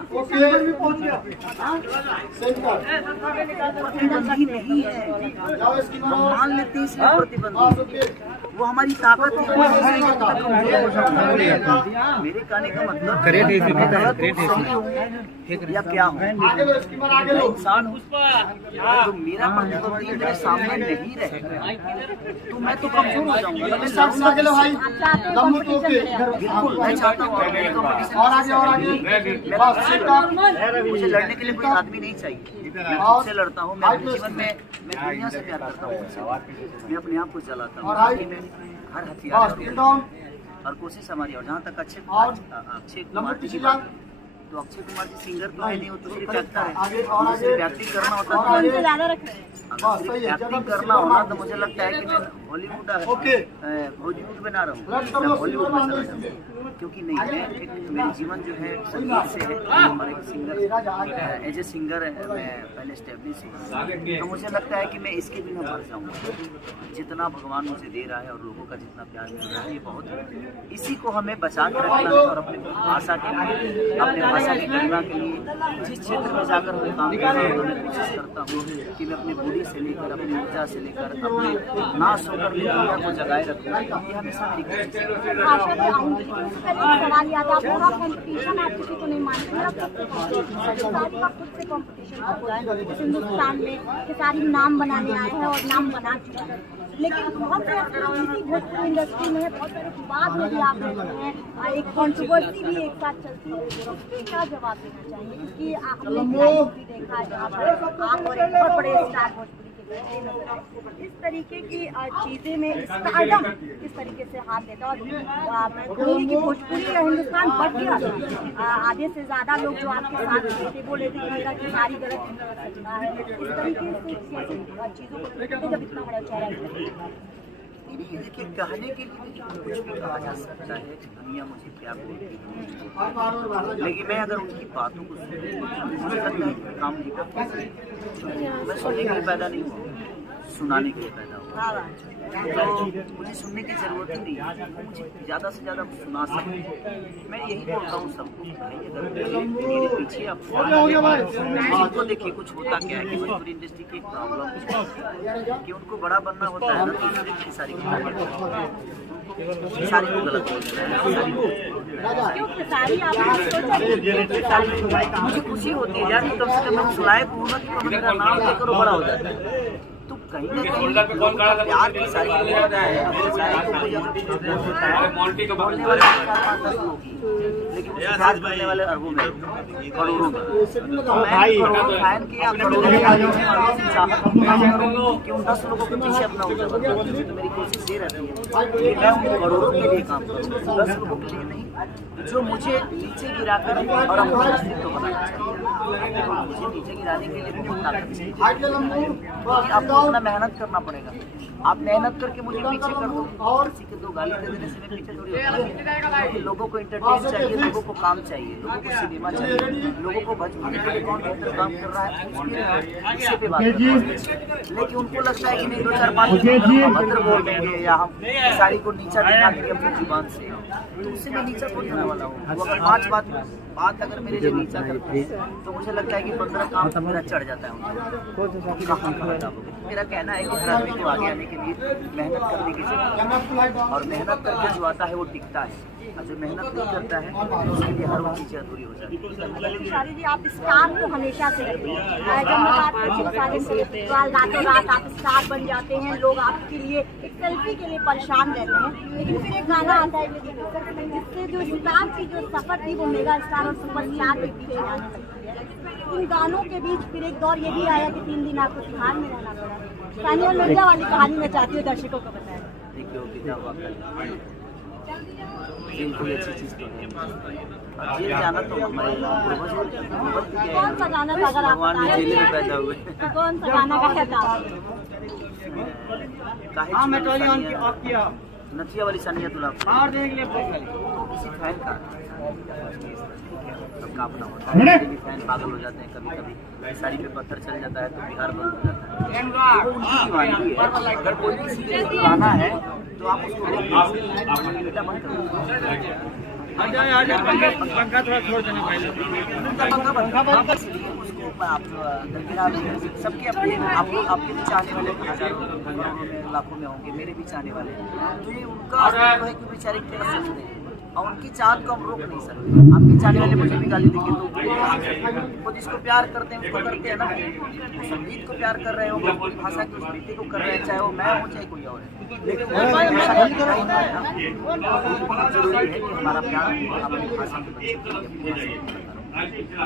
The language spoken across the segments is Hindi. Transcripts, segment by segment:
भी पहुंच गया। प्रतिबंधी नहीं है, हम मान लेते हैं इसमें प्रतिबंधी, वो हमारी ताकत है। मेरे कहने का मतलब या क्या हूँ, इंसान हूँ, तो मेरा प्रतिबंधी मेरे सामने नहीं रहेगा तो मैं तो कमजोर हो जाऊंगा। बिल्कुल मैं चाहता हूँ मुझे लड़ने के लिए कोई आदमी नहीं चाहिए, मैं खुद से लड़ता हूँ। मैं अपने जीवन में मैं दुनिया से प्यार करता हूँ, मैं अपने आप को चलाता हूँ, मैं हर हथियार और कोशिश हमारी। और जहाँ तक अक्षय कुमार जी की बात, तो अक्षय कुमार जी सिंगर तो है नहीं, वो तो सिर्फ एक्टर है। सिर्फ एक्टिंग करना होता है, एक्टिंग करना होना तो मुझे लगता है कि मैं हॉलीवुड में ना रहूँ, मैं हॉलीवुड में चला जाऊँ। क्योंकि नहीं, मैं मेरी जीवन जो है संगीत से है। हमारे सिंगर एज ए सिंगर मैं पहले स्टेब्लिश हूँ, तो मुझे लगता है कि मैं इसके बिना मर जाऊँगा। जितना भगवान मुझे दे रहा है और लोगों का जितना प्यार मिल रहा है, ये बहुत है। इसी को हमें बचा के रखना है और अपने भाषा के लिए, अपने भाषा की गणना के लिए जिस क्षेत्र में जाकर हमें काम करना है, तो मैं कोशिश करता हूँ कि मैं अपनी बॉडी से लेकर, अपनी ऊर्जा से लेकर, अपने नाश होकर दुनिया को जगाए रखूँ। ये हमेशा मेरी कोशिश है। सवाल याद आप पूरा कंपटीशन आप किसी को नहीं मानते, मेरा खुद से कंपटीशन होता है। हिंदुस्तान में खेसारी नाम बनाने आए हैं और नाम बना चुका है, लेकिन बहुत सारे भोजपुरी इंडस्ट्री में बहुत सारे विवाद में भी आप रहते हैं, एक कंट्रोवर्सी भी एक साथ चलती है, उसके क्या जवाब देना चाहिए? क्योंकि आपने भी देखा है जहाँ पर आप और एक बहुत बड़े स्टार भोजपुरी इस तरीके की चीजें में स्टारडम किस तरीके से हाथ देता है। और मैं कहूँगी कि भोजपुरी या हिंदुस्तान बढ़ गया, आधे से ज्यादा लोग जो आपके साथ थे वो लेते हैं कि सारी गलत है। इस तरीके से चीजों को जब इतना बड़ा चेहरा देखिए, कहने के लिए कुछ भी कहा जा सकता है, दुनिया मुझे क्या बोलती है, लेकिन मैं अगर उनकी बातों को मुझे लगता है काम नहीं करता। मैं सुनने के लिए पैदा नहीं हुआ, सुनाने के लिए पैदा हुआ, तो मुझे सुनने की जरूरत ही नहीं है, मुझे ज़्यादा से ज़्यादा सुना सकते। मैं यही बोलता हूँ सबको, अगर मेरे पीछे आप तो देखिए कुछ होता क्या है कि भोजपुरी इंडस्ट्री की एक प्रॉब्लम कि उनको बड़ा बनना होता है ना, तो सारी को गलत बोलते हैं। मुझे खुशी होती है यार, कम से कम उस लायक हूँ ना कि मेरा नाम लेकर बड़ा हो जाता है। तो कहीं ना कहीं प्यार की सारी लेकिन प्यार करने वाले अरबों में, करोड़ों में, कि उन 10 लोगों के पीछे अपना उठा तो मेरी कोशिश ये रहती है कि मैं उन करोड़ों के लिए काम करूँ, 10 लोगों के लिए नहीं, जो मुझे नीचे गिराकर और अपना अस्तित्व बनाना चाहिए। मुझे नीचे गिराने के लिए बहुत ताकत चाहिए, आपको अपना मेहनत करना पड़ेगा। आप मेहनत करके मुझे पीछे कर दो और किसी के 2 गाली दे देने से मैं पीछे थोड़ी होता। लोगों को एंटरटेन चाहिए, लोगों को काम चाहिए, लोगों को सिनेमा चाहिए, लोगों को भोजपुरी के लिए कौन काम कर रहा है उसके पे बात करते हैं। लेकिन उनको लगता है कि नहीं 2-4-5 अभद्र बोल देंगे या हम साड़ी को नीचा दिखा देंगे अपनी जुबान से, तो उससे मैं नीचा थोड़ी होने वाला हूँ। वो अगर 5 बात अगर मेरे लिए नीचा करते हैं तो मुझे लगता है कि 15 काम तो मेरा चढ़ जाता है मेरा कहना है कि हर आदमी को आगे आने के लिए मेहनत करने की जरूरत है, और मेहनत करके जो आता है वो टिकता है, और जो मेहनत नहीं करता है उसके लिए हर वो चीज़ें अधूरी हो जाती है। खेसारी जी, आप स्टार तो हमेशा से जब मैं बात करती हूँ रातों रात आप स्टार बन जाते हैं, लोग आपके लिए एक सेल्फी के लिए परेशान रहते हैं, लेकिन फिर एक गाना आता है जिससे जो स्टार की जो सफर थी वो मेगा स्टार और सुपरस्टार के पीछे जाने लगती है। इन गानों के बीच फिर एक दौर ये भी आया कि 3 दिन आपको तिहाड़ में रहना पड़ा। सानिया मिर्जा वाली कहानी मैं चाहती हूँ दर्शकों को बताएं। कोई अच्छी चीज़ जेल जाना तो हमारे कौन सा गाना था अगर आप भगवान ने जेल में पैदा हुए, कौन सा गाना का है? नथिया वाली सानिया तुला किसी फैन का सबका अपना होता है, फैन पागल हो जाते हैं, कभी कभी साड़ी पे पत्थर चल जाता है तो बिहार बंद हो जाता है, तो वो उनकी दीवानगी है। अगर कोई किसी को गाना है तो आप उसको बेटा मत करो, पंखा थोड़ा छोड़ देना पहले। उसको आप दरकिनार सबके अपने आपके भी चाहने वाले हजारों करोड़ों में लाखों में होंगे, मेरे भी चाहने वाले हैं। तो ये उनका अस्तित्व है कि बेचारे क्या सोचते हैं और उनकी चाहत को हम रोक नहीं सकते। आपके चाहने वाले मुझे भी गाली देंगे तो वो जिसको प्यार करते हैं उसको करते हैं ना। वो संगीत को प्यार कर रहे हो, कोई भाषा की स्मृति को कर रहे हैं, चाहे वो मैं हूँ चाहे कोई और है। लेकिन बहुत जरूरी है कि हमारा प्यार अपनी भाषा के ये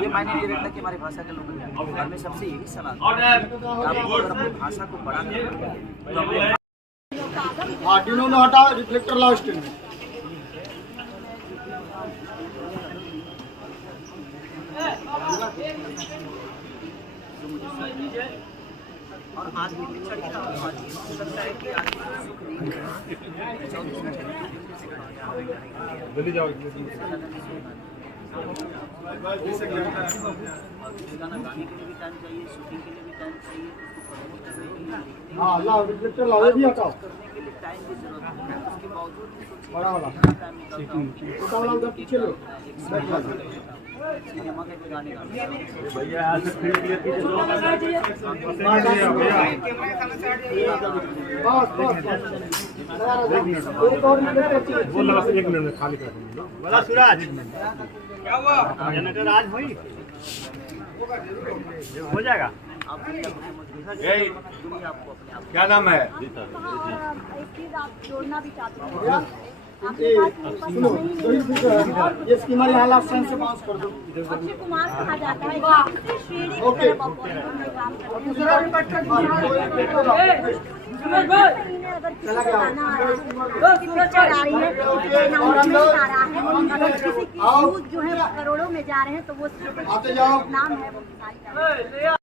मायने नहीं रखता कि हमारी भाषा के लोग हैं। और मैं सबसे यही सलाह दूंगा कि आप अगर अपनी भाषा को बढ़ा दें तो तीनों में हटा रिफ्लेक्टर लाओ स्टैंड में। और आज भी पिछड़ गया और आज भी लगता है कि आज सुख नहीं है। 24 गाना गाने के लिए भी टाइम चाहिए, शूटिंग के लिए भी टाइम चाहिए, हाँ लाओ रिफ्लेक्टर लाओ, ये भी हटाओ। करने के लिए टाइम की जरूरत है। उसके बावजूद बड़ा वाला टाइम निकलता हूँ उधर पीछे लो। सिनेमा के भी गाने गाने बोल रहा एक मिनट खाली कर बोला सूरज क्या हुआ जनक आज हुई हो जाएगा। क्या नाम है? एक चीज आप जोड़ना भी चाहते हैं आपके पास ये स्कीमर यहाँ लास्ट टाइम से बाउंस कर दो। अक्षय कुमार कहा जाता है कि श्रेणी की तरह बॉलीवुड में काम करते हैं। अगर किसी को गाना आ रहा है, पिक्चर आ रही है, अनाउंसमेंट आ रहा है, अगर किसी की व्यूज जो है करोड़ों में जा रहे हैं तो वो सिर्फ नाम है वो